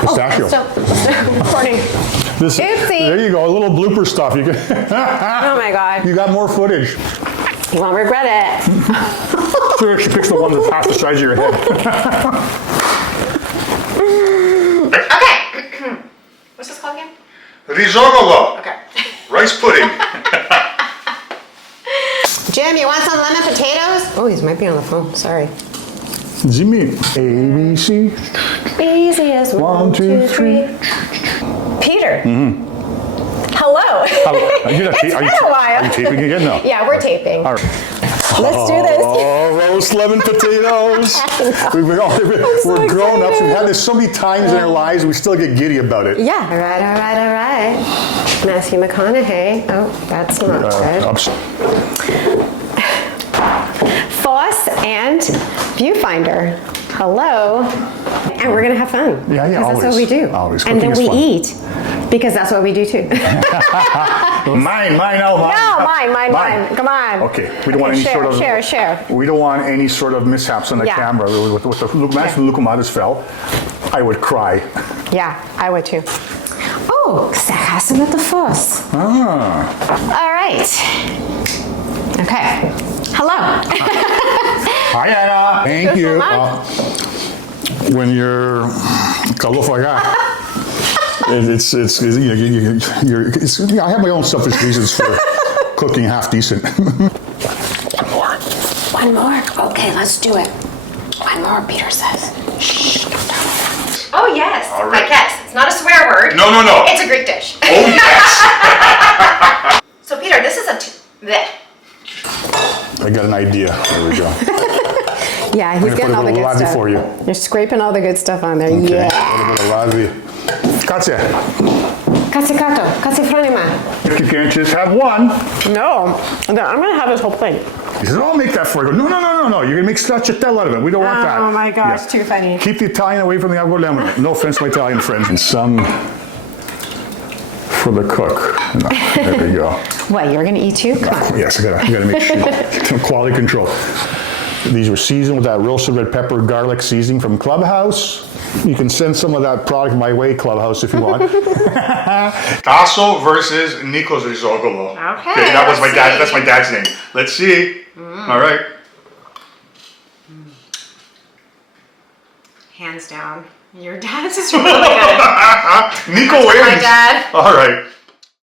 Pistachio. Recording. There you go, a little blooper stuff. You can Oh my God. You got more footage. You won't regret it. Sure, she picks the one that's half the size of your head. Okay. What's this called again? Risotto. Okay. Rice pudding. Jim, you want some lemon potatoes? Oh, these might be on the phone. Sorry. Jimmy. ABC. Easy as 1, 2, 3. Peter. Hello. It's been a while. Are you taping again? No. Yeah, we're taping. All right. Let's do this. Oh, roast lemon potatoes. We're grown ups. We've had this so many times in our lives, we still get giddy about it. Yeah. All right. Matthew McConaughey. Oh, that's not good. Foss and Viewfinder. Hello. And we're going to have fun. Yeah, because always. That's what we do. Always. And then we fun. eat. Because that's what we do too. Mine. No, mine. Come on. Okay. We don't want any share. We don't want any sort of mishaps on the camera. With the Master Lukumadas fell, I would cry. Yeah, I would too. Oh, Sagas met the Foss. All right. Okay. Hello. Hi, Anna. Thank you. When you're Kalofagas, I have my own selfish reasons for cooking half decent. One more. Okay, let's do it. One more, Peter says. Shh. Oh, yes. All right. I guess. It's not a swear word. No. It's a Greek dish. Oh, yes. So, Peter, this is I got an idea. There we go. Yeah, he's getting all the good stuff. For you. You're scraping all the good stuff on there. Okay. Yeah. A little bit of lassi. Grazie. Grazie franima. You can't just have one. No. I'm going to have this whole plate. He says, I'll make that for you. I go, no. You're going to make stracciatella out of it. We don't want that. Oh my gosh, too funny. Keep the Italian away from the agua lemon. No offense to my Italian friends. And some for the cook. No, there we go. What, you're going to eat too? Come on. Yes, I gotta make sure. Quality control. These were seasoned with that roasted red pepper garlic seasoning from Clubhouse. You can send some of that product my way, Clubhouse, if you want. Tasso versus Nikos Risogolo. Okay, that was my dad. That's my dad's name. Let's see. All right. Hands down. Your dad's is really good. Nico wins. My dad. All right.